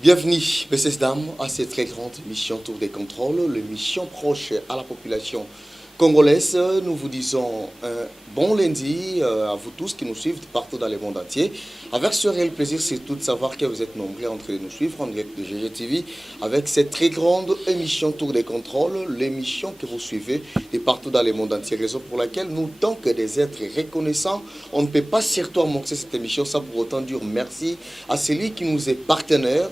Bienvenue, messieurs et dames, à cette très grande mission Tour des contrôles, l'émission proche à la population congolaise. Nous vous disons un bon lundi à vous tous qui nous suivent partout dans le monde entier. Avec ce réel plaisir, c'est tout de savoir que vous êtes nombreux entre nous suivre en direct de GGTV avec cette très grande émission Tour des contrôles, l'émission que vous suivez de partout dans le monde entier. Raison pour laquelle nous, tant que des êtres reconnaissants, on ne peut pas surtout manquer cette émission sans pour autant dire merci à celui qui nous est partenaire,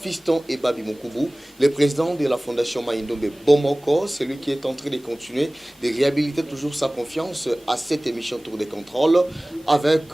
Fiston et Babi Mokoubou, le président de la fondation Maïndombe Bomoko, celui qui est en train de continuer de réhabiliter toujours sa confiance à cette émission Tour des contrôles avec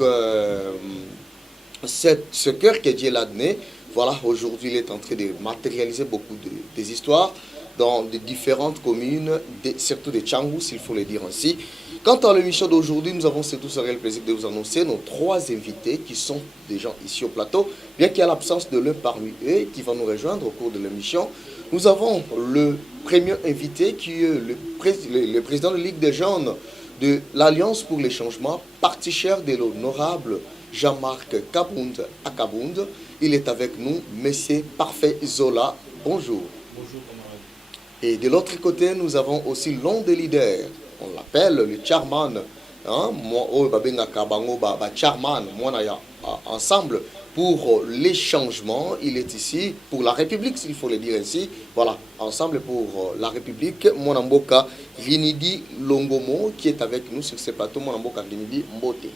ce cœur que Dieu l'a donné. Voilà, aujourd'hui il est en train de matérialiser beaucoup des histoires dans de différentes communes, surtout de Tchangou, s'il faut le dire ainsi. Quant à l'émission d'aujourd'hui, nous avons surtout ce réel plaisir de vous annoncer nos trois invités qui sont des gens ici au plateau, bien qu'il y ait l'absence de l'un parmi eux qui va nous rejoindre au cours de l'émission. Nous avons le premier invité qui est le président de la Ligue des jeunes de l'Alliance pour les changements, parti cher de l'honorable Jean-Marc Kabound à Kabound. Il est avec nous, Monsieur Parfait Zola. Bonjour. Bonjour, camarade. Et de l'autre côté, nous avons aussi l'un des leaders. On l'appelle le chairman. Chairman, ensemble pour les changements. Il est ici pour la République, s'il faut le dire ainsi. Voilà, ensemble pour la République. Monamboka Rinidi Longomo qui est avec nous sur ce plateau. Monamboka Rinidi Mbote.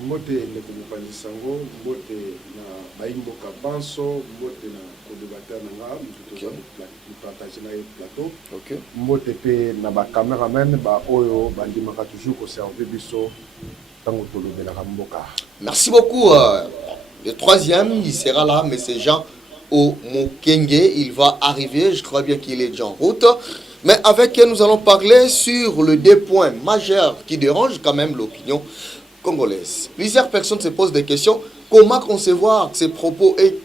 Mbote ne komupani sango, mbote na baimboka panso, mbote na kodebateur na nga, mtuto nous partager na plateau. OK. Mbote pe na ba cameraman ba oyo bandimaka toujours ko servir biso tango tolobela mboka. Merci beaucoup. Le troisième, il sera là, mais c'est Jean Omokenge. Il va arriver, je crois bien qu'il est déjà en route. Mais avec elle, nous allons parler sur le deux points majeurs qui dérangent quand même l'opinion congolaise. Plusieurs personnes se posent des questions. Comment concevoir ces propos et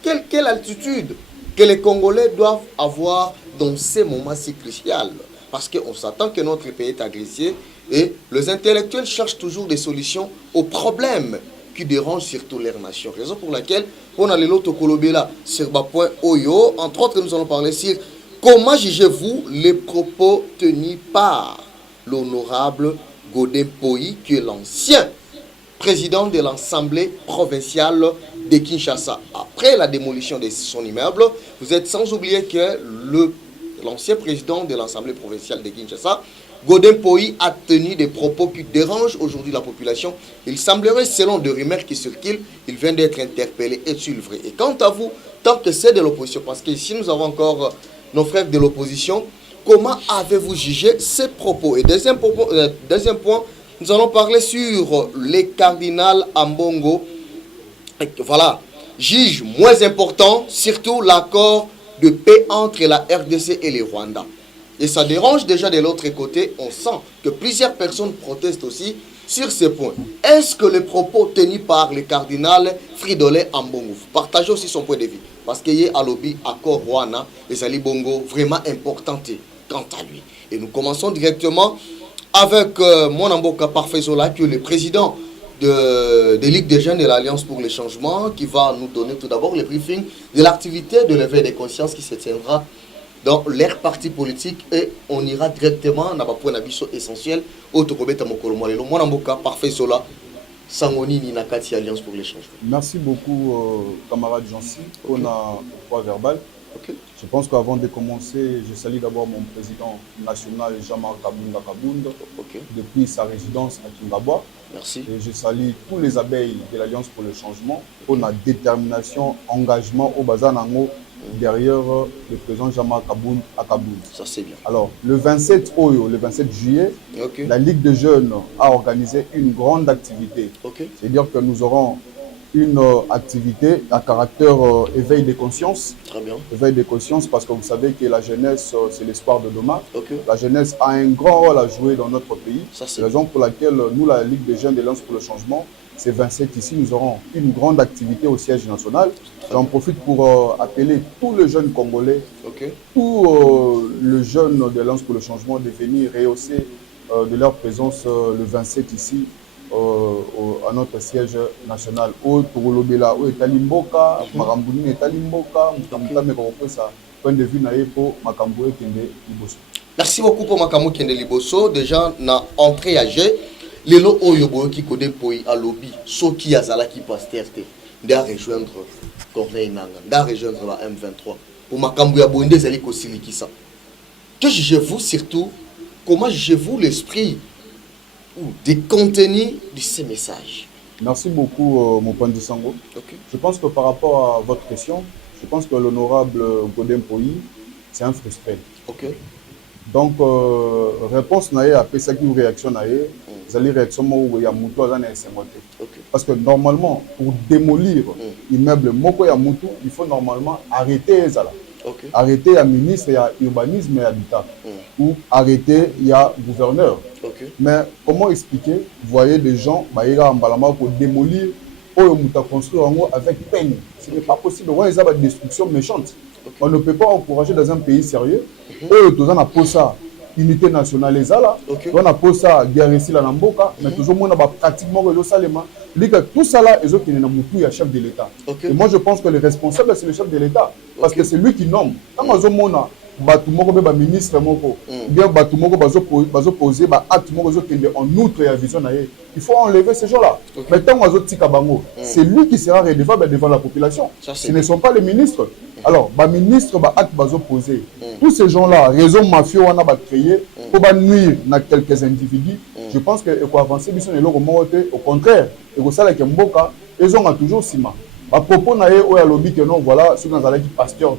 quelle altitude que les Congolais doivent avoir dans ces moments si cruciaux? Parce qu'on s'attend que notre pays est agressé et les intellectuels cherchent toujours des solutions aux problèmes qui dérangent surtout leur nation. Raison pour laquelle on a l'autre Kolobela sur le point Oyo. Entre autres, nous allons parler sur comment jugez-vous les propos tenus par l'honorable Godin Poyi, qui est l'ancien président de l'Assemblée provinciale de Kinshasa. Après la démolition de son immeuble, vous êtes sans oublier que l'ancien président de l'Assemblée provinciale de Kinshasa, Godin Poyi, a tenu des propos qui dérangent aujourd'hui la population. Il semblerait, selon des rumeurs qui circulent, il vient d'être interpellé. Est-il vrai? Et quant à vous, tant que c'est de l'opposition, parce qu'ici nous avons encore nos frères de l'opposition, comment avez-vous jugé ces propos? Et deuxième point, nous allons parler sur les cardinals Ambongo. Voilà, juge moins important, surtout l'accord de paix entre la RDC et le Rwanda. Et ça dérange déjà de l'autre côté. On sent que plusieurs personnes protestent aussi sur ces points. Est-ce que les propos tenus par le cardinal Fridolin Ambongo, vous partagez aussi son point de vue? Parce qu'il y a un lobby accord Rwanda et Zali Bongo vraiment important quant à lui. Et nous commençons directement avec Monamboka Parfait Zola, qui est le président de Ligue des jeunes de l'Alliance pour les changements, qui va nous donner tout d'abord le briefing de l'activité de l'éveil des consciences qui se tiendra dans leur parti politique, et on ira directement dans le point d'avis essentiel au Tokobeta Mokolo Molelo. Monamboka Parfait Zola, Sangoni Ninakati Alliance pour les changements. Merci beaucoup, camarade Jancy, pour le point verbal. Okay. Je pense qu'avant de commencer, je salue d'abord mon président national Jean-Marc Kabound, depuis sa résidence à Kingabwa. Merci. Et je salue tous les abeilles de l'Alliance pour le changement, pour la détermination, engagement au Bazanango derrière le président Jean-Marc Kabound à Kabound. Ça c'est bien. Alors, le 27 juillet, la Ligue des jeunes a organisé une grande activité. C'est-à-dire que nous aurons une activité à caractère éveil des consciences. Très bien. Éveil des consciences, parce que vous savez que la jeunesse, c'est l'espoir de demain. La jeunesse a un grand rôle à jouer dans notre pays. C'est la raison pour laquelle nous, la Ligue des jeunes de l'Alliance pour le changement, c'est 27 ici, nous aurons une grande activité au siège national. J'en profite pour appeler tous les jeunes Congolais, tous les jeunes de l'Alliance pour le changement de venir rehausser de leur présence le 27 ici à notre siège national. Au Togolobela, au Etalimboka, Marambuni Etalimboka, Mutamutame Korokosa, point de vue naïpo, Makamboué Kende Liboso. Merci beaucoup pour Makamou Kende Liboso. Déjà, na entrée à G, Lelo Oyobo qui connaît pour à lobby, Soki Azala qui passe TRT, de rejoindre Corneille Nanga, de rejoindre la M23. Pour Makamou Yabonde Zali Kosili Kisa. Que jugez-vous surtout, comment jugez-vous l'esprit ou des contenus de ces messages? Merci beaucoup, mon point de Sango. Okay. Je pense que par rapport à votre question, je pense que l'honorable Godin Poyi, c'est un frustré. Okay. Donc, réponse naïe après ça qui réaction naïe, vous allez réaction où il y a Moutou à parce que normalement, pour démolir l'immeuble Moko ya Moutou, il faut normalement arrêter ça là. Okay. Arrêter le ministre, il y a urbanisme et habitat. Ou arrêter, il y a gouverneur. Okay. Mais comment expliquer? Vous voyez des gens, pour démolir, construire avec peine. Ce n'est pas possible. Il y a une destruction méchante. Okay. On ne peut pas encourager dans un pays sérieux. On a posé ça, unité nationale, on a posé ça, guerre ici, la Namboka, mais tout le monde a pratiquement tout ça là, ils ont un chef de l'État. Okay. Et moi je pense que le responsable c'est le chef de l'État. Parce que c'est lui qui nomme. Quand on a un ministre, bien poser en outre la vision, il faut enlever ces gens-là. Mais tant c'est lui qui sera redevable devant la population. Ce ne sont pas les ministres. Alors, les ministres poser. Tous ces gens-là, raison mafieux, on a créé pour nuire à quelques individus. Je pense qu'il faut avancer. Au contraire, ils ont toujours ciment. À propos na lobby que non voilà ceux dans la qui pasteur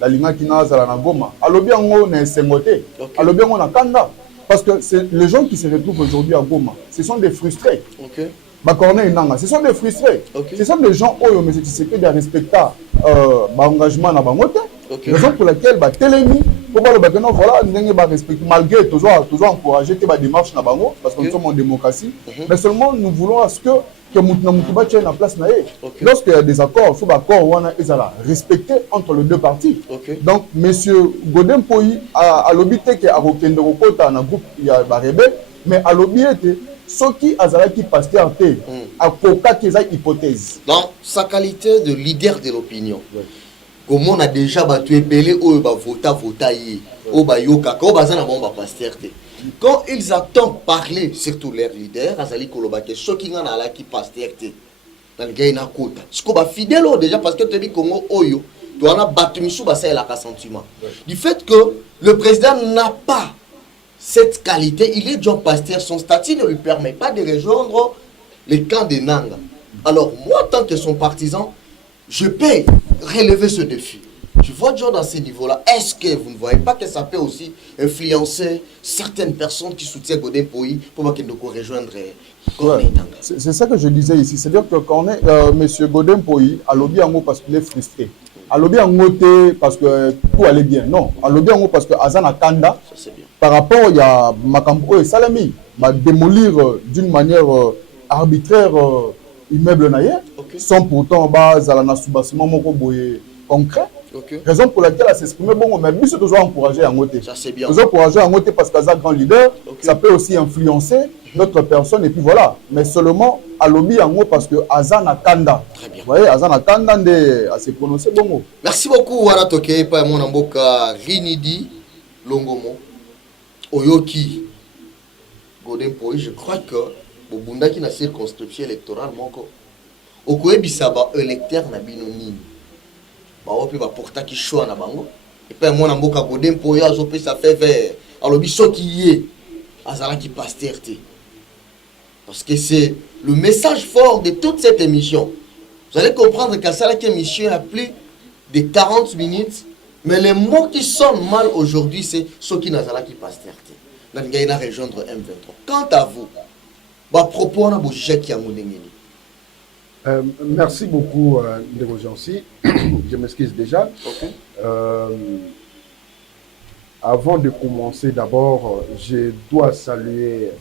la linga qui na za na goma à lobby ngo na sengoté à lobby ngo na kanda parce que c'est les gens qui se retrouvent aujourd'hui à Goma ce sont des frustrés. OK. Ba Corneille Nanga ce sont des frustrés. Okay. Ce sont des gens oyo mais tu sais que de respecter engagement na bango té. Raison pour laquelle ba télémi pour ba le non voilà ndenge ba respecter malgré toujours encourager te ba démarche na bango parce que nous sommes en démocratie mais seulement nous voulons à ce que Moutuba tient la place naïe. Lorsqu'il y a des accords, il faut respecter entre les deux parties. Okay. Donc, M. Godin Poyi a l'obité qui a repris un groupe qui a barébé, mais à l'obité, ceux qui ont passé à terre, à coca qui a hypothèse. Dans sa qualité de leader de l'opinion, comment on a déjà battu Pelé ou vota ou yoka, ou bazana bomba pasteur. Quand ils attendent parler, surtout leurs leaders, Azali Kolobake, ceux qui ont la qui passent TRT, dans le Gaïna Kota. Ce qu'on va fidèle déjà parce que tu dis Congo Oyo, tu en as battu Missou Bassa et la sentiment. Du fait que le président n'a pas cette qualité, il est John Pasteur, son statut ne lui permet pas de rejoindre les camps de Nanga. Alors, moi, tant que son partisan, je peux relever ce défi. Tu vois, John, dans ces niveaux-là, est-ce que vous ne voyez pas que ça peut aussi influencer certaines personnes qui soutiennent Godin Poyi pour qu'ils nous rejoindre Corneille Nanga? C'est ça que je disais ici. C'est-à-dire que M. Godin Poyi a lobby en haut parce qu'il est frustré. A lobby en haut parce que tout allait bien. Non. A lobby en haut parce que Azana Kanda, par rapport à Makambo et Salami, va démolir d'une manière arbitraire immeuble naïe, sans pourtant base à la nasubassement concret. Okay. Raison pour laquelle elle s'exprime bon, mais lui c'est toujours encouragé à côté. Ça c'est bien. Toujours encouragé à côté parce qu'Aza grand leader, ça peut aussi influencer d'autres personnes et puis voilà. Mais seulement à lobby en haut parce que Aza Nakanda. Très bien. Vous voyez, Aza Nakanda à se prononcer bon. Merci beaucoup Waratoke pa mon amboka Rinidi Longomo Oyoki Godin Poyi. Je crois que Bobunda qui na circonscription électorale moko Okoye bisaba électeur na binoni. Baopi va porter qui choix na bango et puis moi na mboka Godin Poyi azope ça fait vert alors biso qui yé azala qui passe TRT parce que c'est le message fort de toute cette émission. Vous allez comprendre qu'à ça la émission a plus de 40 minutes mais les mots qui sonnent mal aujourd'hui c'est ceux qui n'azala qui passe TRT dans gaina rejoindre M23. Quant à vous ba propos na bouger qui a ngondengeni. Merci beaucoup, Ndego Jansi. Je m'excuse déjà. Okay. Avant de commencer, d'abord, je dois saluer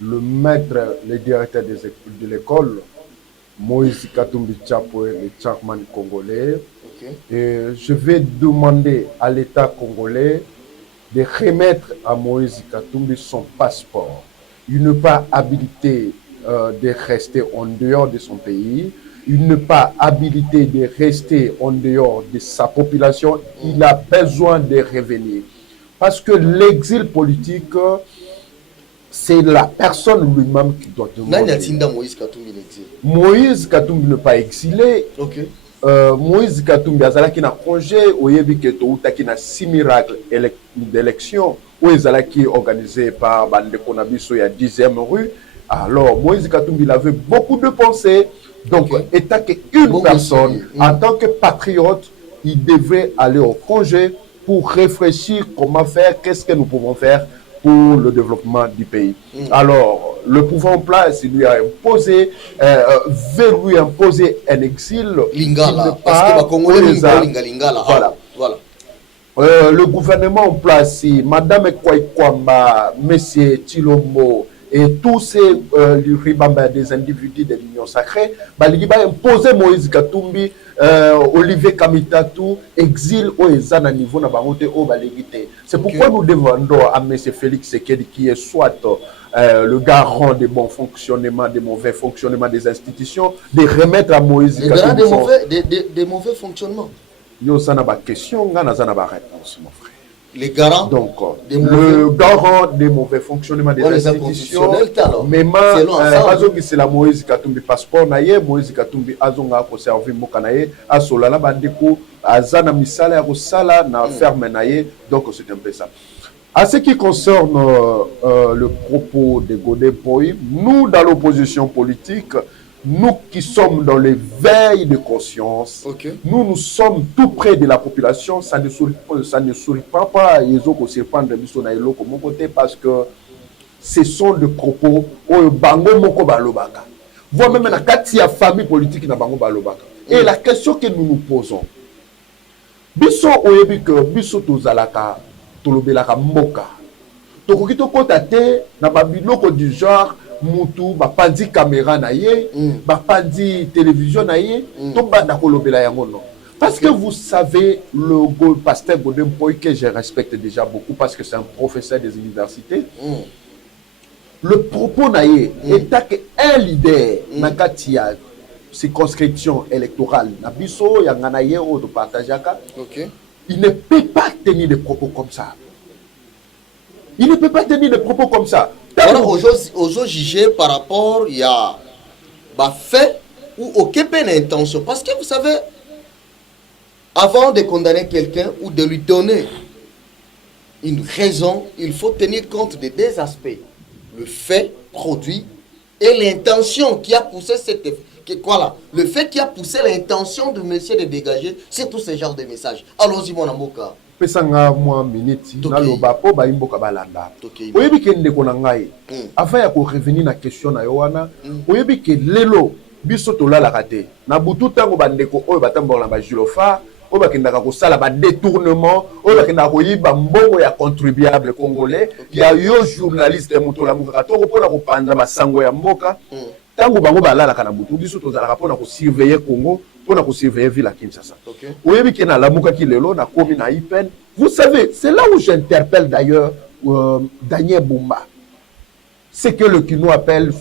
le maître, le directeur de l'école, Moïse Katumbi Tchapoué, le Tchakman congolais. Okay. Et je vais demander à l'État congolais de remettre à Moïse Katumbi son passeport. Il n'est pas habilité de rester en dehors de son pays. Il n'est pas habilité de rester en dehors de sa population. Il a besoin de revenir. Parce que l'exil politique, c'est la personne lui-même qui doit demander. Moïse Katumbi n'est pas exilé. Okay. Moïse Katumbi azalaki na congé oyebi ke toutaki na 6 miracles d'élection où ezalaki organisé par bandeko na biso ya 10e rue. Alors Moïse Katumbi il avait beaucoup de pensées. Donc étant qu'une personne en tant que patriote, il devrait aller au congé pour réfléchir comment faire, qu'est-ce que nous pouvons faire pour le développement du pays. Alors, le pouvoir en place, il lui a imposé, veut lui imposer un exil. Lingala, parce que Congolais Lingala. Voilà. Le gouvernement en place, Madame Kwaikwamba, Monsieur Chilombo et tous ces des individus de l'Union sacrée, il va imposer Moïse Katumbi, Olivier Kamitatou, exil au Ezana niveau na baroté au Baléguité. C'est pourquoi nous demandons à M. Félix Sekedi, qui est soit le garant des bons fonctionnements, des mauvais fonctionnements des institutions, de remettre à Moïse Katumbi. Des mauvais fonctionnements. Yo ça n'a pas question, on a pas réponse, mon frère. Les garants, donc le garant des mauvais fonctionnements des institutions, même c'est la Moïse Katumbi passeport naie, Moïse Katumbi azonga ko servir mokanaye, asola la bandeko, azana misala ko sala na ferme naie, donc c'est un peu ça. À ce qui concerne le propos de Godé Poi, nous dans l'opposition politique, nous qui sommes dans l'éveil de conscience, nous sommes tout près de la population, ça ne surprend pas les autres surprendre de côté parce que ce sont des propos au bango moko balobaka. Voire même la katia famille politique na bango balobaka. Et la question que nous nous posons, biso oyebi que biso tozalaka tolobelaka mboka. Tokoki tokota te na babiloko du genre mutu bapandi caméra na ye bapandi télévision na ye to banda kolobela yango non parce que vous savez le pasteur Godé Poi que je respecte déjà beaucoup parce que c'est un professeur des universités le propos na ye est un leader na katia circonscription électorale na biso yanga na ye o to partageaka il ne peut pas tenir des propos comme ça. Il ne peut pas tenir des propos comme ça. Alors, aux juger par rapport à fait ou aucune intention. Parce que vous savez, avant de condamner quelqu'un ou de lui donner une raison, il faut tenir compte de deux aspects. Le fait produit et l'intention qui a poussé le fait qui a poussé l'intention de monsieur de dégager, c'est tout ce genre de messages. Allons-y, mon amoka. Pesanga moi minute na loba po ba imboka balanda oyebi ke ndeko na ngai avant ya ko revenir na question na yo wana oyebi ke lelo biso tolala kate na butu tango bandeko oyo batambola ba julofa oyo bakendaka ko sala ba détournement oyo bakendaka ko yiba mbongo ya contribuable congolais ya yo journaliste mutola mukaka to ko pona ko panda masango ya mboka tango bango balala kana butu biso tozala pona ko surveiller Congo pour nous surveiller ville à Kinshasa. Oyebi ke na lamuka ki lelo na komi na IPN. Vous savez, c'est là où j'interpelle d'ailleurs Daniel Bumba. C'est que le Kino appelle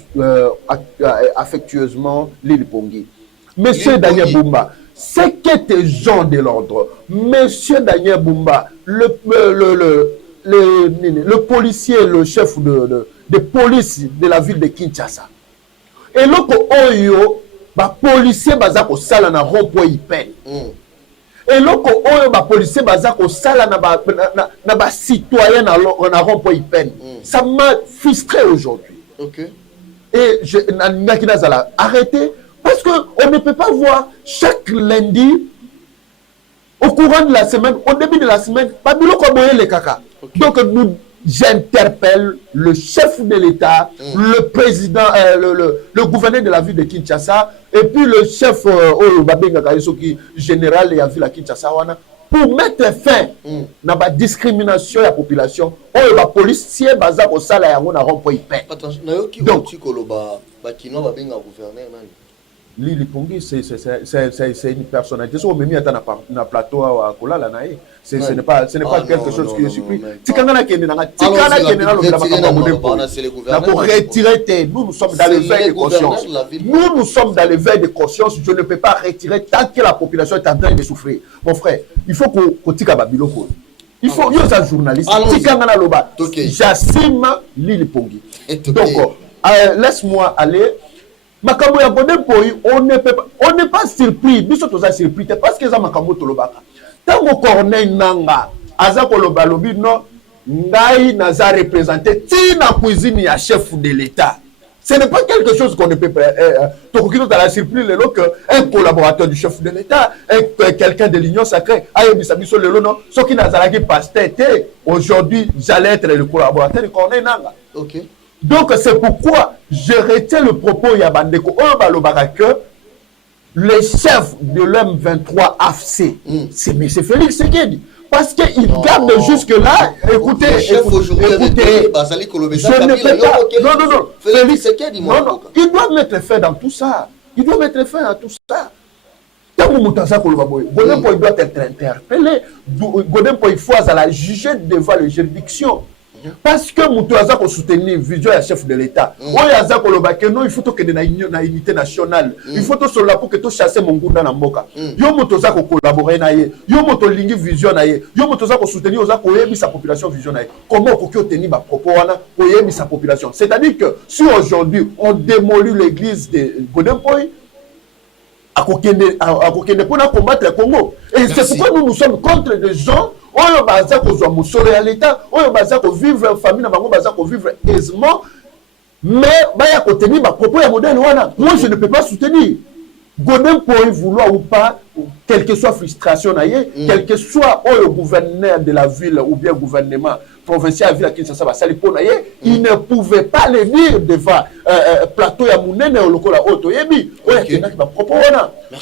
affectueusement Lili Pongi. Monsieur Daniel Bumba, c'est que tes gens de l'ordre. Monsieur Daniel Bumba, le policier, le chef de police de la ville de Kinshasa. Et loko oyo ba policier baza ko sala na rond-point IPN. Et loko oyo ba policier baza ko sala na ba citoyen na rond-point IPN. Ça m'a frustré aujourd'hui. Et je n'akina zala arrêter parce que on ne peut pas voir chaque lundi au courant de la semaine, au début de la semaine, pas biloko boye le kaka. Donc j'interpelle le chef de l'État, le président, le gouverneur de la ville de Kinshasa, et puis le chef général de la ville de Kinshasa, pour mettre fin à la discrimination de la population. La police, baza ko sala yango na rond-point. Donc, Lili Pongi, c'est une personnalité. Si on me met à un plateau à Kolala, ce n'est pas quelque chose qui est surpris. Pour retirer, nous sommes dans l'éveil de conscience. Nous sommes dans l'éveil de conscience. Je ne peux pas retirer tant que la population est en train de souffrir. Mon frère, il faut qu'on tique à Babylone. Il faut que un journaliste. J'assume Lili Pongi. Donc, laisse-moi aller. Makambo ya Godin Poi, on n'est pas surpris. Biso toza surpris parce que ça makambo tolobaka. Tango Corneille Nanga, azako lobalobi no ngai naza représenté tina cuisine ya chef de l'État. Ce n'est pas quelque chose qu'on ne peut pas. Tokokino dans la surpris le lot qu'un collaborateur du chef de l'État, quelqu'un de l'Union sacrée, aye bisabiso le lot non, ce qui nazalaki pasteur aujourd'hui j'allais être le collaborateur de Corneille Nanga. OK. Donc c'est pourquoi je retiens le propos Yabandeko que le chef de l'M23 AFC, c'est M. Félix Sekedi. Parce qu'il garde jusque-là, écoutez, je ne peux pas. Non, Félix Sekedi, non, il doit mettre fin dans tout ça. Il doit mettre fin à tout ça. Tant que Moutaza Kolobaboy, Godin Poi doit être interpellé. Godin Poi, il faut la juger devant les juridictions. Parce que Moutaza ko soutenir vision ya chef de l'État. Oyaza kolobake non, il faut que na unité nationale. Il faut to cela pour que to chasser Mongunda na mboka. Yo Moutaza ko collaborer na ye. Yo Moto lingi vision na ye. Yo Moutaza ko soutenir oza ko yebi sa population vision na ye. Comment ko tenir ba propos wana ko yebi sa population. C'est-à-dire que si aujourd'hui on démolit l'église de Godin Poi, à Kokende pour combattre le Congo. Et c'est pourquoi nous sommes contre des gens. On va dire qu'on soit à l'État, on va dire qu'on vivre en famille, on va dire qu'on vivre aisément. Mais il y a contenir ma propos à modèle. Moi, je ne peux pas soutenir. Godin pour vouloir ou pas, quelle que soit frustration, quel que soit le gouverneur de la ville ou bien le gouvernement provincial, il ne pouvait pas le dire devant plateau ya Mounene ou lokola auto yebi.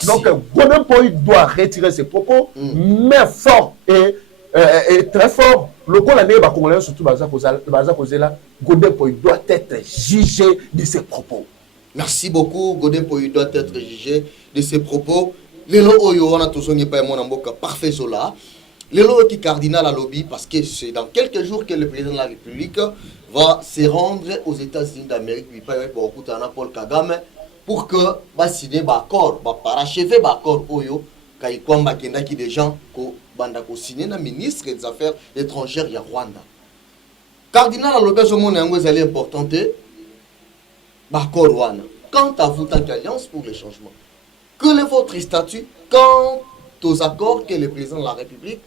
Donc Godin Poi doit retirer ses propos, mais fort et très fort. Lokola ne ba congolais surtout baza kozela, Godin Poi doit être jugé de ses propos. Merci beaucoup. Godin Poi doit être jugé de ses propos. Lelo oyo wana tozongi pa mon mboka parfait zola. Lelo qui cardinal à lobby parce que c'est dans quelques jours que le président de la République va se rendre aux États-Unis d'Amérique puis pas pour Kutana Paul Kagame pour que va signer accord, va parachever accord oyo kai kwamba kenda ki des gens ko banda ko signer na ministre des Affaires étrangères ya Rwanda. Cardinal à lobby zo mon yango ezali importante. D'accord, Wana. Quant à vous, tant qu'alliance pour le changement, quel est votre statut quant aux accords que le président de la République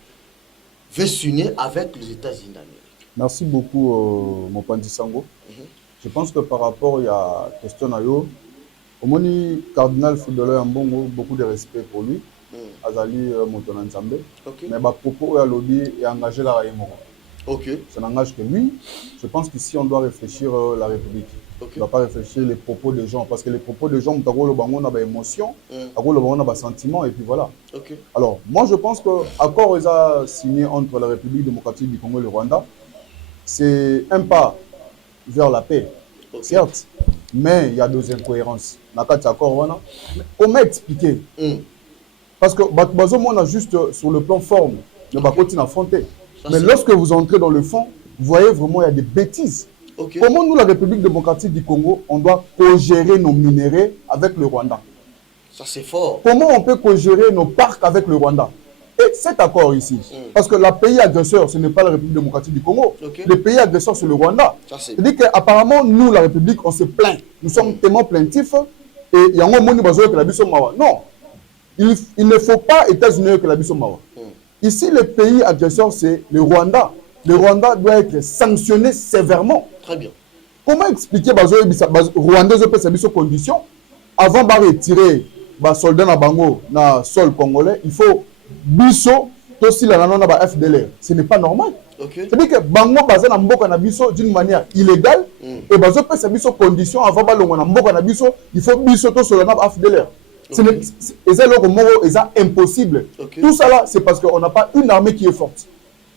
veut signer avec les États-Unis d'Amérique? Merci beaucoup, mon Pandi Sango. Je pense que par rapport à la question à yo, au moni cardinal Foudolé Mbongo, beaucoup de respect pour lui, Azali Motonan Zambé, mais ma propos à lobby est engagé la Raïmoro. Ça n'engage que lui. Je pense qu'ici on doit réfléchir la République. On ne doit pas réfléchir les propos des gens. Parce que les propos des gens, on a des émotions, on a des sentiments, et puis voilà. Alors, moi je pense que l'accord signé entre la République démocratique du Congo et le Rwanda, c'est un pas vers la paix, certes, mais il y a deux incohérences. Comment expliquer? Parce que on a juste sur le plan forme, le Bakoti affronté. Mais lorsque vous entrez dans le fond, vous voyez vraiment il y a des bêtises. Comment nous, la République démocratique du Congo, on doit co-gérer nos minéraux avec le Rwanda? Ça c'est fort. Comment on peut co-gérer nos parcs avec le Rwanda? Et cet accord ici, parce que le pays agresseur, ce n'est pas la République démocratique du Congo. Le pays agresseur, c'est le Rwanda. C'est-à-dire qu'apparemment, nous, la République, on se plaint. Nous sommes tellement plaintifs. Et il y a un moment où la Bissau Mawa. Non, il ne faut pas États-Unis que la Bissau Mawa. Ici, le pays agresseur, c'est le Rwanda. Le Rwanda doit être sanctionné sévèrement. Très bien. Comment expliquer que les Rwandais ont ces conditions avant de retirer les soldats dans Bango, dans le sol congolais? Il faut biso aussi la FDLR. Ce n'est pas normal. C'est-à-dire que Bango basé dans Mboka na biso d'une manière illégale et bazo peut ces conditions avant de longa na Mboka na biso, il faut biso to sur la FDLR. C'est impossible. Tout ça là, c'est parce qu'on n'a pas une armée qui est forte.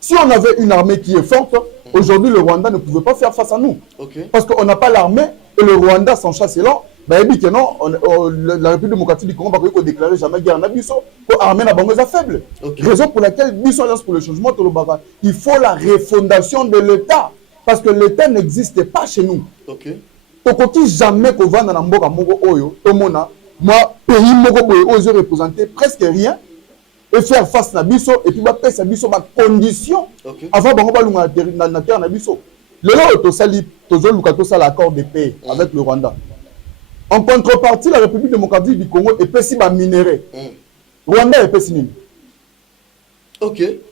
Si on avait une armée qui est forte, aujourd'hui le Rwanda ne pouvait pas faire face à nous. Parce qu'on n'a pas l'armée et le Rwanda, sans chasselant, bah dit que non, la République démocratique du Congo va déclarer jamais guerre na biso pour armer na bango faible. Raison pour laquelle biso Alliance pour le changement il faut la refondation de l'État parce que l'État n'existe pas chez nous. Tokoki jamais ko vanda na mboka moko oyo tomona moi pays moko boye oyo représenter presque rien et faire face na biso et puis ba pesa biso ba condition avant bango ba lunga na terre na biso. Lelo to sali tozo luka to sala accord de paix avec le Rwanda. En contrepartie, la République démocratique du Congo est pessi ba minerai. Rwanda est pessi nini.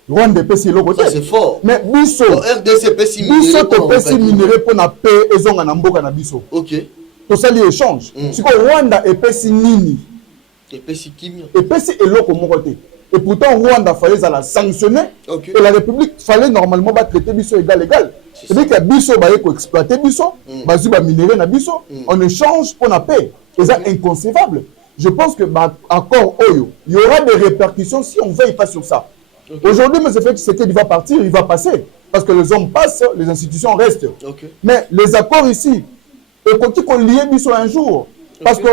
Rwanda est pessi loko. Ça c'est fort. Mais biso RDC pessi minerai. Biso to pessi minerai pour na paix ezonga na mboka na biso. To sali échange. Siko Rwanda est pessi nini. Et pessi kimia. Et pessi eloko moko te. Et pourtant Rwanda fallait la sanctionner. Et la République fallait normalement ba traiter biso égal. C'est-à-dire que biso ba yeko exploiter biso, bazu ba minerai na biso en échange pour la paix. Et ça inconcevable. Je pense que accord Oyo, il y aura des répercussions si on veille pas sur ça. Aujourd'hui, mais c'est fait que ce qu'il va partir, il va passer parce que les hommes passent, les institutions restent. Mais les accords ici, et quand on lié biso un jour parce que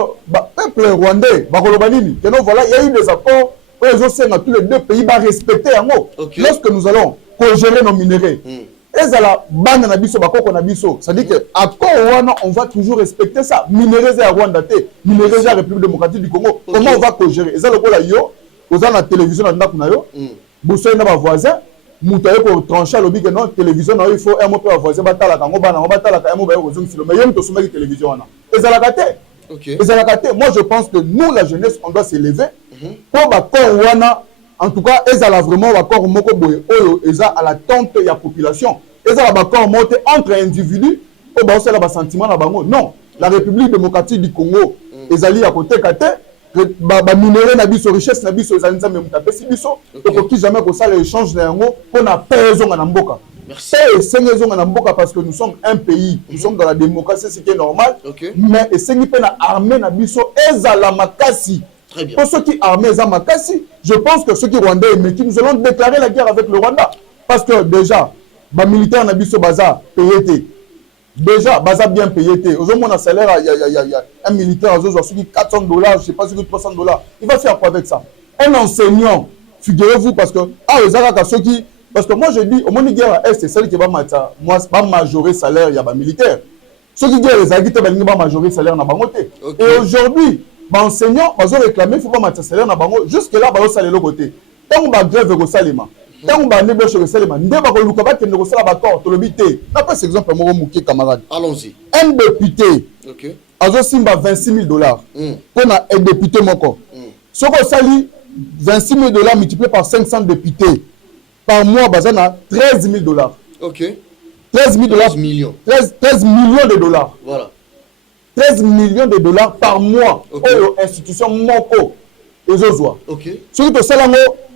peuple rwandais, Barolobanini, que non voilà, il y a eu des accords où les océans tous les deux pays va respecter un mot. Lorsque nous allons gérer nos minéraux. Et ça la bande na biso bakoko na biso, ça dit que accord on va toujours respecter ça. Minéraux à Rwanda té, minéraux à République démocratique du Congo. Comment on va co-gérer? Et ça le ko la yo, aux la télévision na ndaku na yo. Boussoy na ba voisin, mutaye ko trancher lobi que non télévision na il faut un mot pour voisin batala kango bana, on batala ka mo ba yo zong silo. Mais yom to soumet télévision na. Et ça la gâté. Et ça la gâté. Moi je pense que nous la jeunesse on doit s'élever pour ba ko wana. En tout cas, ils ont vraiment l'accord moko boye oyo eza à l'attente de la population. Ils ont l'accord monté entre individus au bas la sentiment na bango. Non, la République démocratique du Congo ezali à côté kate ba minerai na biso richesse na biso ezali nzambe mutapesi biso to ki jamais ko ça l'échange na yango pour na peso na mboka. Merci. C'est na mboka parce que nous sommes un pays, nous sommes dans la démocratie, ce qui est normal. Mais et c'est pe na armée na biso ezala makasi. Pour ceux qui armés à Makassi, je pense que ceux qui Rwandais, mais qui nous allons déclarer la guerre avec le Rwanda. Parce que déjà, les militaires n'ont pas baza payé. Déjà, baza bien payé. Aujourd'hui, mon salaire, il y a un militaire, $400, je ne sais pas si $300. Il va faire quoi avec ça? Un enseignant, figurez-vous, parce que, ceux qui. Parce que moi, je dis, au moins, la guerre est, c'est celle qui va majorer le salaire, il y a des militaires. Ceux qui guerre, les agriculteurs, ils vont majorer le salaire, et aujourd'hui, enseignants, ils ont réclamé, il faut pas mettre salaire dans bango. Jusque-là, ils ont salé le côté. Tant qu'on va grève au salima, tant qu'on va négocier le salima, nous devons le qui négocie l'accord, tu le bité. D'après cet exemple, mon camarade. Allons-y. Un député, a simba $26,000 pour un député moko. Ce qu'on sali $26,000 multiplié par 500 députés par mois, bazana $13,000. OK. 13 millions. 13 millions de dollars. Voilà. 13 millions de dollars par mois pour l'institution Moko et Zozwa. Ce qui est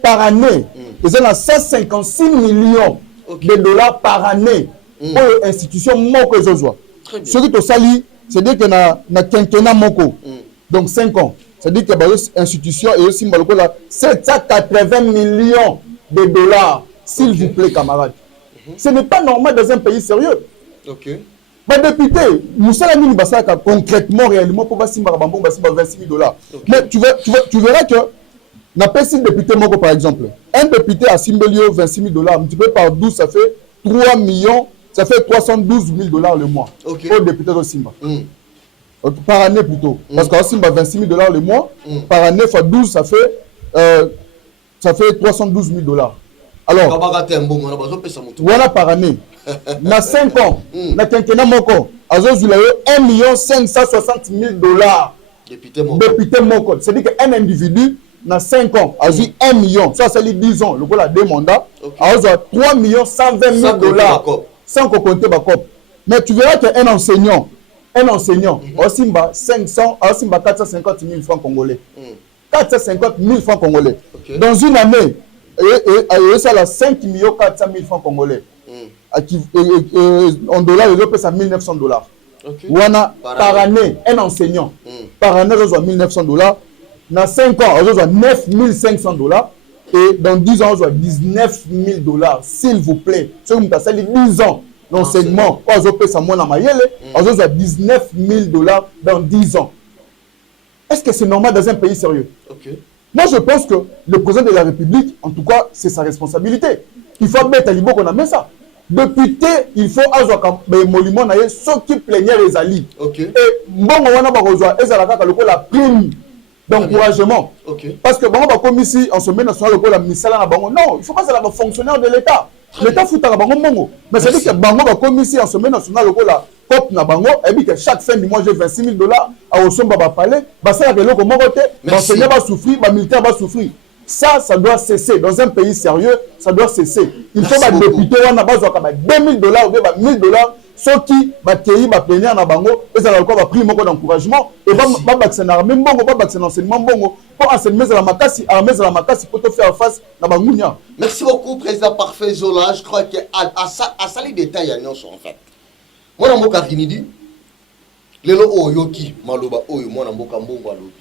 par année, c'est 156 millions de dollars par année pour l'institution Moko et Zozwa. Ce qui est c'est-à-dire que na quinquennat Moko, donc 5 ans, c'est-à-dire que l'institution est aussi 780 millions de dollars, s'il vous plaît, camarades. Ce n'est pas normal dans un pays sérieux. Mais député, nous sommes concrètement, réellement, pour $26,000. Mais tu verras que, n'a pas si député Moko, par exemple, un député à Simbelio, $26,000, multiplié par 12, ça fait 3 millions, ça fait $312,000 le mois. Pour le député de Simba. Par année plutôt. Parce qu'à Simba, $26,000 le mois, par année, fois 12, ça fait $312,000. Alors, voilà par année. Dans 5 ans, dans quinquennat Moko, $1 560,000. Député Moko. C'est-à-dire qu'un individu, dans 5 ans, a eu 1 million. Ça, c'est 10 ans. Le gars a 2 mandats. A eu $3 120,000. Sans compter ma cop. Mais tu verras qu'un enseignant, aussi 450 000 francs congolais. 450 000 francs congolais. Dans une année, et ça a 5 400 000 francs congolais. En dollars, il paye ça $1,900. Par année, un enseignant. Par année, il a $1,900. Dans 5 ans, il a $9,500. Et dans 10 ans, il a $19,000. S'il vous plaît. Si vous avez 10 ans d'enseignement, il a $19,000 dans 10 ans. Est-ce que c'est normal dans un pays sérieux? Moi, je pense que le président de la République, en tout cas, c'est sa responsabilité. Il faut mettre à l'Ibo qu'on a mis ça. Député, il faut avoir moliment ceux qui plaignaient les alliés. Et bon, on a besoin la prime d'encouragement. Parce que bon, comme ici, en semaine nationale, la misala na bango. Non, il faut pas que ça fonctionnaire de l'État. L'État fout à la bango mongo. Mais c'est dire que bango comme ici, en semaine nationale, la COP na bango, et bien que chaque fin du mois, j'ai 26 000 $, à Osomba va parler, bah ça, le loco mongote, l'enseignant va souffrir, le militaire va souffrir. Ça doit cesser. Dans un pays sérieux, ça doit cesser. Il faut que les députés on a besoin de 2 000 $ ou 1 000 $, ceux qui va plaigner en abango, et ça va prix d'encouragement. Et va vacciner même bon, va vacciner enseignement bon, pour enseigner la makasi, pour te faire face à Bangounia. Merci beaucoup, Président Parfait Zola. Je crois que à ça les détails en fait. Moi, je suis dit, lelo oyoki maloba oyo moi mboka mbongo alobi.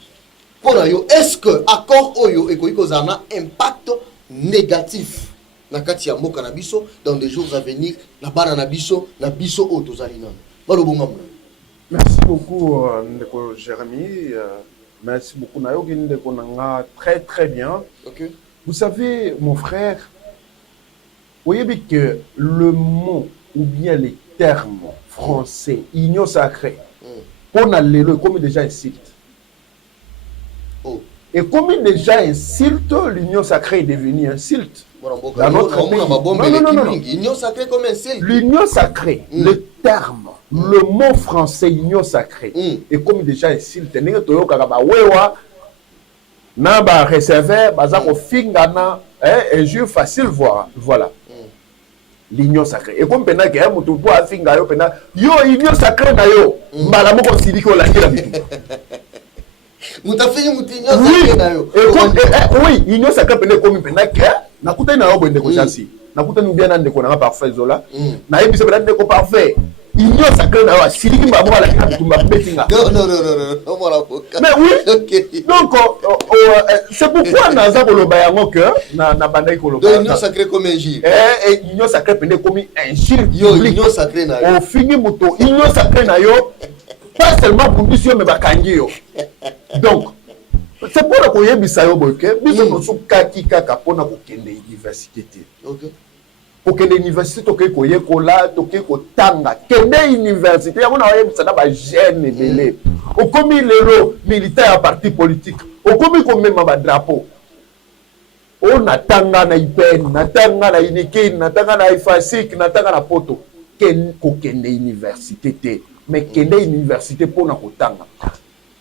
Est-ce que l'accord Oyo et a un impact négatif dans dans des jours à venir na biso otozalina? Merci beaucoup Ndeko Jérémy. Merci beaucoup Nayoki Ndeko Nanga, très très bien. Vous savez mon frère, vous voyez que le mot ou bien les termes français union sacrée pour aller le comme déjà insulte. Et comme déjà insulte, l'union sacrée est devenue insulte. Dans notre pays. Non. L'union sacrée comme insulte. L'union sacrée, le terme, le mot français union sacrée, est comme déjà insulte. Naba réservé, bazako fingana, un jeu facile voilà. L'union sacrée. Et comme pena que mutu po afinga yo pena, yo union sacrée na yo, mbala moko siliko la kila bitu. Oui, union sacrée pene comme pena que na kuta na yo bende ko chasi. Na kuta nous bien ndeko na parfait zola. Na yebi se pena ndeko parfait. Union sacrée na yo siliki mbabo la kila bitu mba betinga. Non, voilà. Mais oui. Donc c'est pourquoi naza koloba yango que na bandai koloba. Union sacrée comme injure. Et union sacrée pene comme injure. Yo union sacrée na yo. Au fini moto union sacrée na yo. Pas seulement pour nous, mais bakangi. Donc, c'est pour la koye bisayo boke, biso no sukaki kaka pona ko kende université. Ko kende université to ke koye kola, to ke ko tanga, kende université, ya mona yebisa na ba jeune belé. O komi lelo militaire à parti politique, o komi ko mema ba drapeau. O natanga na IPN, natanga na Iniki, natanga na IFASIC, natanga na poto. Ken ko kende université te. Mais kende université pour na kotanga.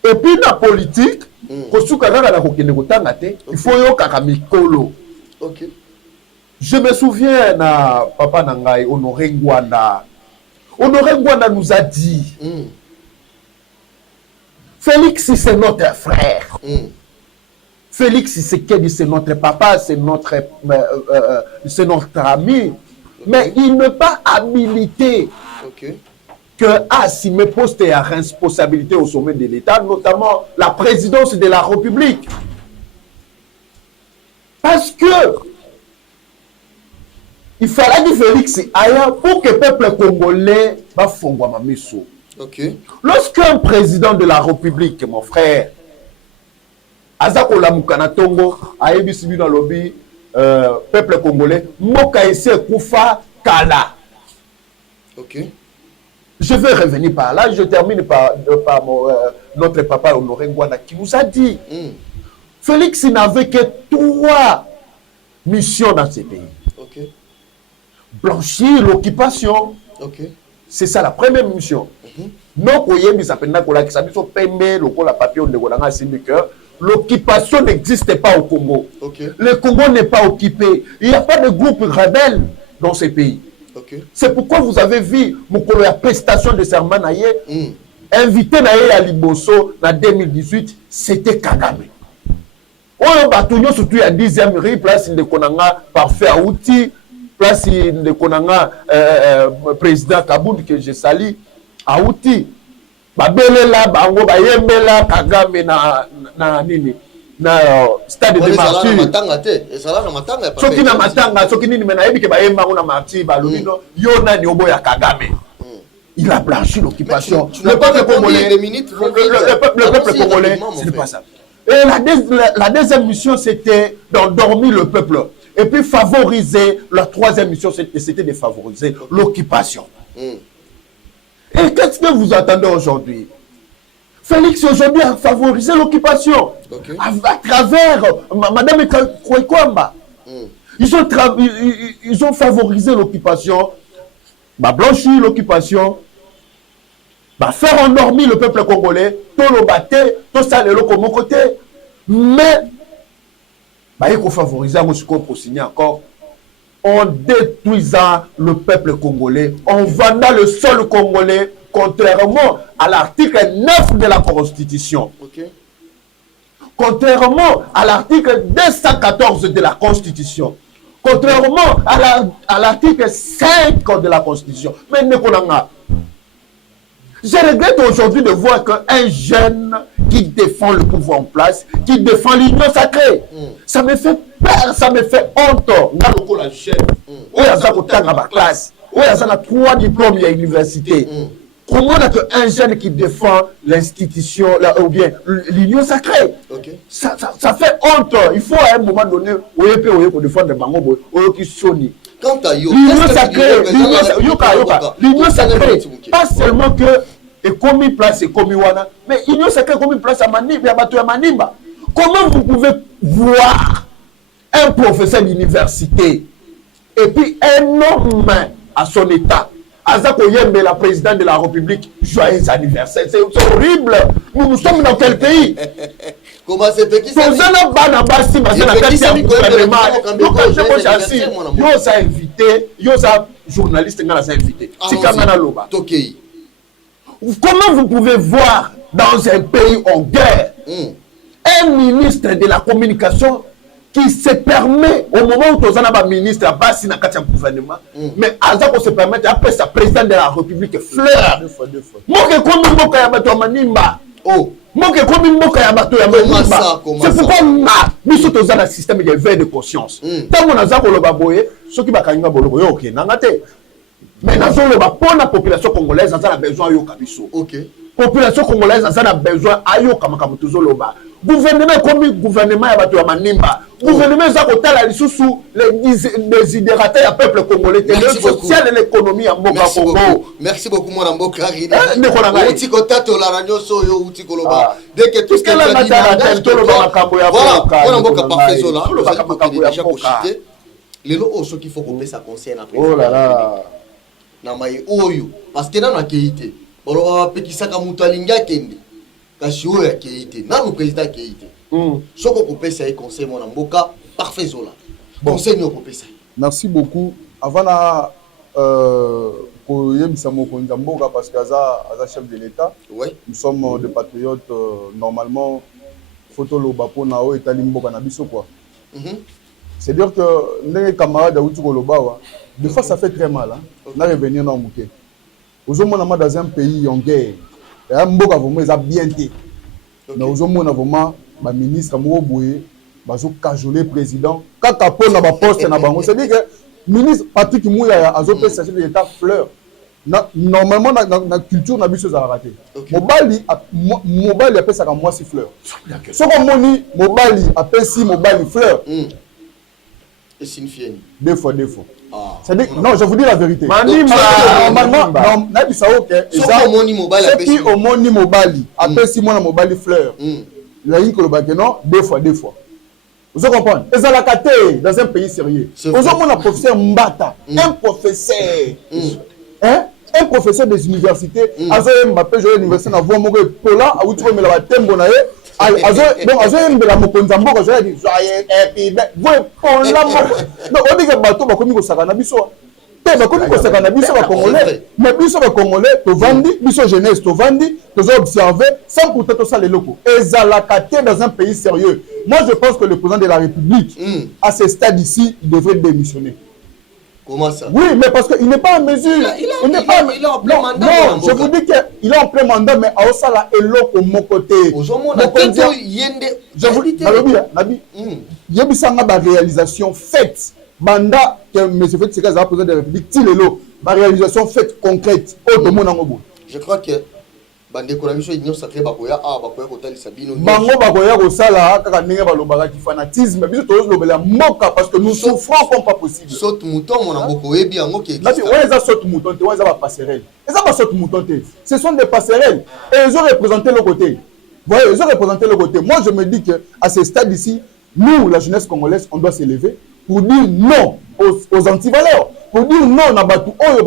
Et puis la politique, kosuka na kokende kotanga te, il faut yo kaka mikolo. Je me souviens na papa nangai Honoré Ngwanda. Honoré Ngwanda nous a dit Félix c'est notre frère. Félix c'est notre papa, c'est notre ami. Mais il n'est pas habilité que assumer poste et à responsabilité au sommet de l'État, notamment la présidence de la République. Parce que il fallait que Félix aille pour que le peuple congolais va fondre ma misso. Lorsqu'un président de la République, mon frère, Azako Lamukana Tongo, a ebisibi dans lobby, peuple congolais, Moka ese Koufa Kala. Je vais revenir par là. Je termine par notre papa Honoré Ngwanda qui nous a dit Félix n'avait que 3 missions dans ce pays. Blanchir l'occupation. C'est ça la première mission. L'occupation n'existe pas au Congo. Le Congo n'est pas occupé. Il n'y a pas de groupe rebelle dans ce pays. C'est pourquoi vous avez vu la prestation de serment invité à Liboso en 2018, c'était Kagame. On a surtout à 10e rue, place de Konanga, parfait Aouti, place de Konanga, président Kabound que je salue, Aouti. Babelela, bango, bayembela, Kagame na nini. Na stade de martyr soki na matanga soki nini mena yebi ke bayemba na martyr balobino yo nani oboya Kagame il a blanchi l'occupation. Le peuple congolais, le peuple congolais, ce n'est pas ça. Et la deuxième mission, c'était d'endormir le peuple. Et puis favoriser, la troisième mission, c'était de favoriser l'occupation. Et qu'est-ce que vous attendez aujourd'hui? Félix aujourd'hui a favorisé l'occupation à travers Madame Kwekwamba. Ils ont favorisé l'occupation, blanchi l'occupation, faire endormir le peuple congolais, tout le battre, tout ça le comme côté. Mais il faut favoriser pour signer encore en détruisant le peuple congolais, en vendant le sol congolais, contrairement à l'article 9 de la Constitution. Contrairement à l'article 214 de la Constitution. Contrairement à l'article 5 de la Constitution. Mais je regrette aujourd'hui de voir qu'un jeune qui défend le pouvoir en place, qui défend l'union sacrée, ça me fait peur, ça me fait honte. Dans le jeune, où il y a la classe, où il y a 3 diplômes à l'université. Comment un jeune qui défend l'institution, ou bien l'union sacrée, ça fait honte. Il faut à un moment donné, pour défendre les bango, qui sonne. Quant à l'union sacrée, l'union sacrée, pas seulement que et commis place et commis wana, mais l'union sacrée commis place à Manimba, à Manimba. Comment vous pouvez voir un professeur d'université et puis un homme à son état, Azako Yembe, la présidente de la République, joyeux anniversaire, c'est horrible. Nous sommes dans quel pays? Comment c'est petit ça? Comment vous pouvez voir dans un pays en guerre un ministre de la communication qui se permet, au moment où tu as un ministre à Bassi dans le gouvernement, mais Azako se permet d'appeler sa présidente de la République fleur. C'est pourquoi nous sommes dans un système de veille de conscience. Tant qu'on a Zako le baboye, ceux qui bakanga bolobo ok nangate. Mais pour la population congolaise, elle a besoin de Kabiso. Population congolaise, elle a besoin de Kamakamutuzo Loba. Gouvernement comme gouvernement ya Manimba. Gouvernement ça côté la sous les désidératés du peuple congolais, le social et l'économie en Mboka Congo. Merci beaucoup mon Mboka Ridi. Uti kontato la radio so yo uti koloba. Dès que tout ce que la voilà, Mboka parfait zo là. Déjà cogité. Les lots ceux qu'il faut qu'on ça concerne après. Oh là là. Namaye oyo parce que dans la qualité. Bolo apekisaka mutu alinga kende. Kasi oyo keité. Na le président keité. Soko kopesa e conseil mon Mboka parfait zo là. Conseil no kopesa. Merci beaucoup. Avant la koyemisa mokonzi Mboka parce que aza chef de l'État. Ouais. Nous sommes des patriotes normalement photo loba pona o etali Mboka na biso quoi. C'est-à-dire que les camarades Aouti Koloba, des fois ça fait très mal. On a revenir dans Mouké. Aujourd'hui, on est dans un pays en guerre. Et un Mboka vraiment bien été. Mais aujourd'hui, on a vraiment le ministre Mouoboué, le cajolé président. Quand on a un poste, c'est-à-dire que le ministre Patrick Mouya a fait chef de l'État fleur. Normalement, dans la culture, on a vu ce que ça a raté. Mobali a fait ça comme moi si fleur. Ce qu'on dit, Mobali a fait si Mobali fleur. Et signifié. Deux fois. C'est-à-dire, non, je vous dis la vérité. Normalement, c'est qui au moni Mobali, après 6 mois la Mobali fleur. La ligne que le bac non, deux fois. Vous comprenez? Et ça l'a caté dans un pays sérieux. Aujourd'hui, on a un professeur Mbata, un professeur. Un professeur des universités, Azoé Mbappé, j'ai l'université à Vomogo et Pola, à Outre, mais la Tembo Nae. Donc, Azoé Mbela Mokonzambo, j'ai dit, et puis, vous êtes là. Donc, on dit que bateau va communiquer au Sakanabiso. Tu vas communiquer au Sakanabiso, va Congolais. Mais Biso va Congolais, tu vendis, Biso jeunesse, tu vendis, tu as observé, sans pourtant tout ça les locaux. Et ça l'a caté dans un pays sérieux. Moi, je pense que le président de la République, à ce stade ici, il devrait démissionner. Comment ça? Oui, mais parce qu'il n'est pas en mesure. Il est en plein mandat. Non, je vous dis qu'il est en plein mandat, mais à Osala et l'autre au mon côté. Je vous dis, Nabi, il y a une réalisation faite. Banda, que M. Félix Sekazara, président de la République, Tilelo, ma réalisation faite concrète. Je crois que bande konabiso union sacrée bakoya kotali sabino bango bakoya kosala kaka ndenge balobaka ki fanatisme biso tozo lobela moka parce que nous souffrons comme pas possible. Saute mouton mon amboko ebi yango ki existe. Ouais, ça saute mouton, tu vois ça va passerelle. Et ça va saute mouton. Ce sont des passerelles et ils ont représenté le côté. Vous voyez, ils ont représenté le côté. Moi je me dis que à ce stade ici, nous la jeunesse congolaise, on doit s'élever pour dire non aux antivaleurs. Pour dire non na batu oyo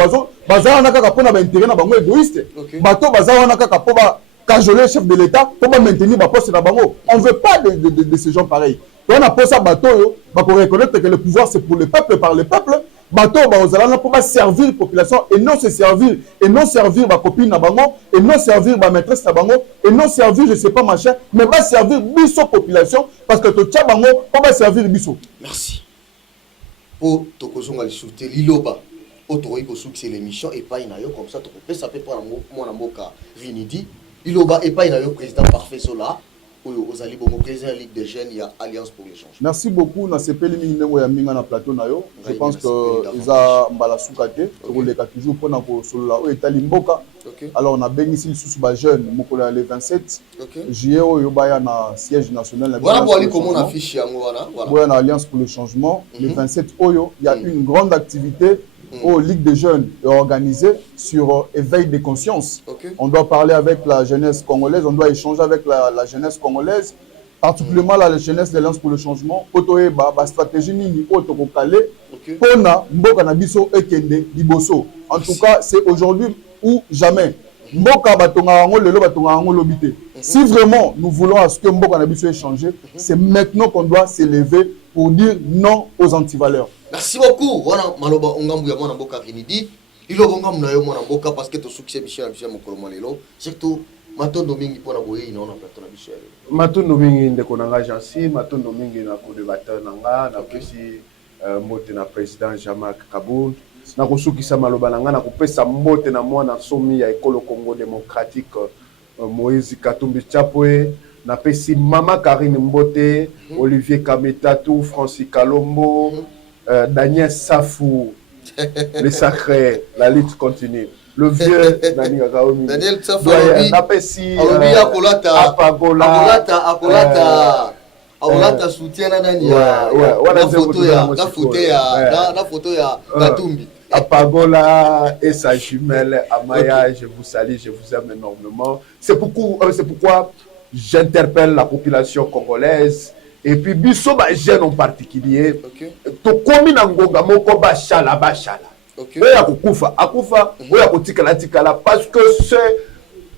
baza na kaka pona ba intérêt na bango égoïste. Bato baza na kaka po ba cajoler chef de l'état pour maintenir ba poste na bango. On veut pas de ces gens pareils. On a posé bato yo ba ko reconnaître que le pouvoir c'est pour le peuple par le peuple. Bato ba ozala pour pas servir la population et non se servir ba copine na bango et non servir ba maîtresse na bango et non servir je sais pas machin mais ba servir biso population parce que to tcha bango pour pas servir biso. Merci. Pour tokozonga lisouté liloba otoyi ko succès l'émission et pas inayo comme ça to peut ça fait pour mon mboka Vinidi liloba et pas inayo président parfait sola oyo ozali bongo président Ligue des jeunes ya Alliance pour le changement. Merci beaucoup na sepeli minengo ya minga na plateau nayo. Je pense que iza mbala sukate pour les cas toujours pour na ko solola o etali mboka. Alors on a béni ici sous ba jeune mokola le 27 juillet oyo baya na siège national. Voilà pour aller comment on affiche yango voilà na Alliance pour le changement le 27 oyo il y a une grande activité aux Ligue des jeunes est organisée sur éveil des consciences. On doit parler avec la jeunesse congolaise, on doit échanger avec la jeunesse congolaise, particulièrement la jeunesse de l'Alliance pour le changement. Otoye ba stratégie nini otoko calé pona mboka na biso ekende liboso. En tout cas, c'est aujourd'hui ou jamais. Mboka batonga ngo lelo batonga ngo lobité. Si vraiment nous voulons à ce que mboka na biso ait changé, c'est maintenant qu'on doit s'élever pour dire non aux antivaleurs. Merci beaucoup. Wana maloba ongambu ya mwana mboka Vinidi. Ilo bonga mna yo mwana mboka parce que to succès Michel na Michel mokolo malelo. Surtout matondo mingi pona boye ina ona plateau na Michel. Matondo mingi ndeko nanga Jansi, matondo mingi na ko débatteur nanga na pesi mbote na président Jean-Marc Kaboul. Na ko sukisa maloba nanga na ko pesa mbote na mwana somi ya ekolo Congo démocratique Moïse Katumbi Chapwe. Na pesi Mama Karine Mbote, Olivier Kametatou, Francis Kalombo, Daniel Safou, les sacrés, la lutte continue. Le vieux Daniel Safou, na pesi Apagola soutien na nani na photo ya Katumbi. Apagola et sa jumelle Amaya, je vous salue, je vous aime énormément. C'est pourquoi j'interpelle la population congolaise et puis biso ba jeune en particulier to komi na ngonga moko bashala oya kokufa akufa oya kotikala tikala parce que c'est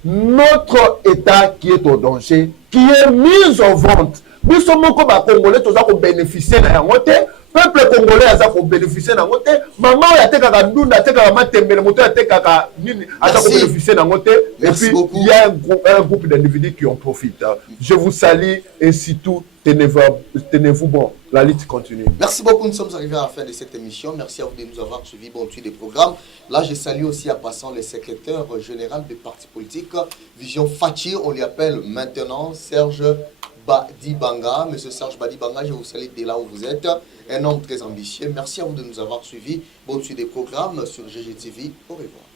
notre état qui est au danger, qui est mis en vente. Biso moko ba congolais toza ko bénéficier na yango te, peuple congolais aza ko bénéficier na yango te, maman ya tekaka ndunda tekaka matembele moto ya tekaka nini aza ko bénéficier na yango te. Et puis il y a un groupe d'individus qui en profitent. Je vous salue et surtout tenez-vous bon, la lutte continue. Merci beaucoup, nous sommes arrivés à la fin de cette émission. Merci à vous de nous avoir suivis bon des programmes. Là, je salue aussi en passant le secrétaire général des partis politiques, Vision Fachi, on lui appelle maintenant Serge Badibanga. Monsieur Serge Badibanga, je vous salue dès là où vous êtes. Un homme très ambitieux. Merci à vous de nous avoir suivis. Bonne suite des programmes sur GGTV. Au revoir.